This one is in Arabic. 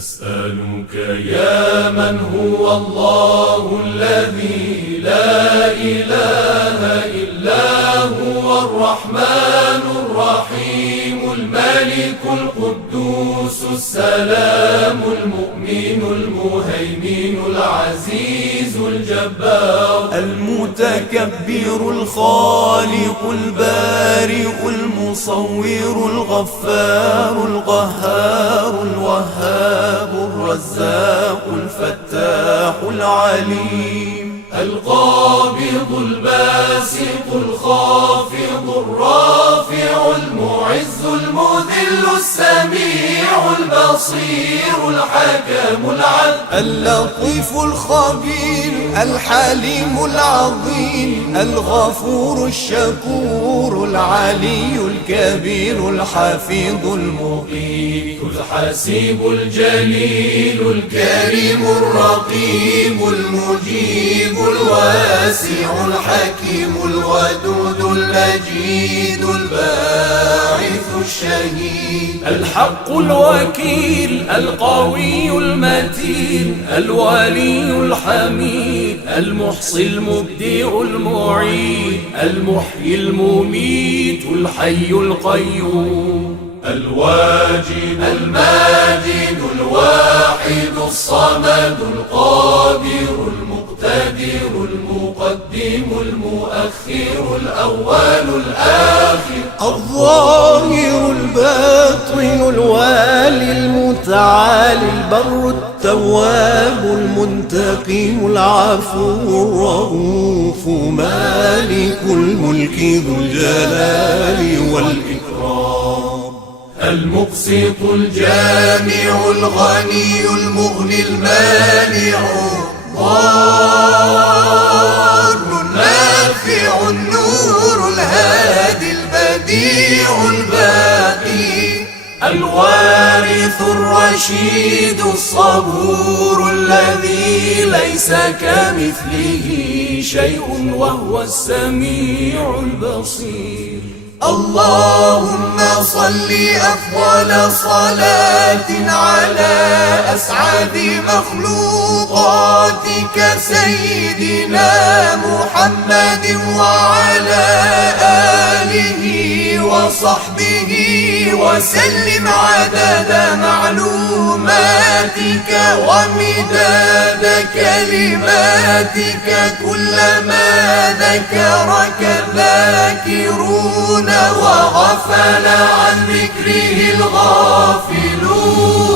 أسألك يا من هو الله الذي لا إله إلا هو الرحمن الرحيم الملك القدوس السلام المؤمن المهيمن العزيز الجبار المتكبر الخالق البارئ المصور الغفار القهار الوهاب الرزاق الفتاح العليم القابض الباسط الخافض الرافع المعز المذل السميع البصير الحكم العدل اللطيف الخبير الحليم العظيم الغفور الشكور العلي الكبير الحفيظ المقيت الحسيب الجليل الكريم الرقيب المجيب الواسع الحكيم الودود المجيد الباعث الشهيد الحق الوكيل القوي المتين الولي الحميد المحصي المبدع المعيد المحيي المميت الحي القيوم الواجد الماجد الواحد الصمد القادر المقتدر المقدم المؤخر الأول الآخر الظاهر الباطن الوالي المتعالي البر التواب المنتقم العفو الرؤوف مالك الملك ذو الجلال والإكرام المقسط الجامع الغني المغني المانع الضار النافع النور الهادي البديع الباقي الوارث الرشيد الصبور الذي ليس كمثله شيء وهو السميع البصير اللهم صل أفضل صلاة على أسعد مخلوقاتك سيدنا محمد وعلى آله وصحبه وسلم عدد معلوماتك ومداد كلماتك كلما ذكرك الذاكرون وغفل عن ذكره الغافلون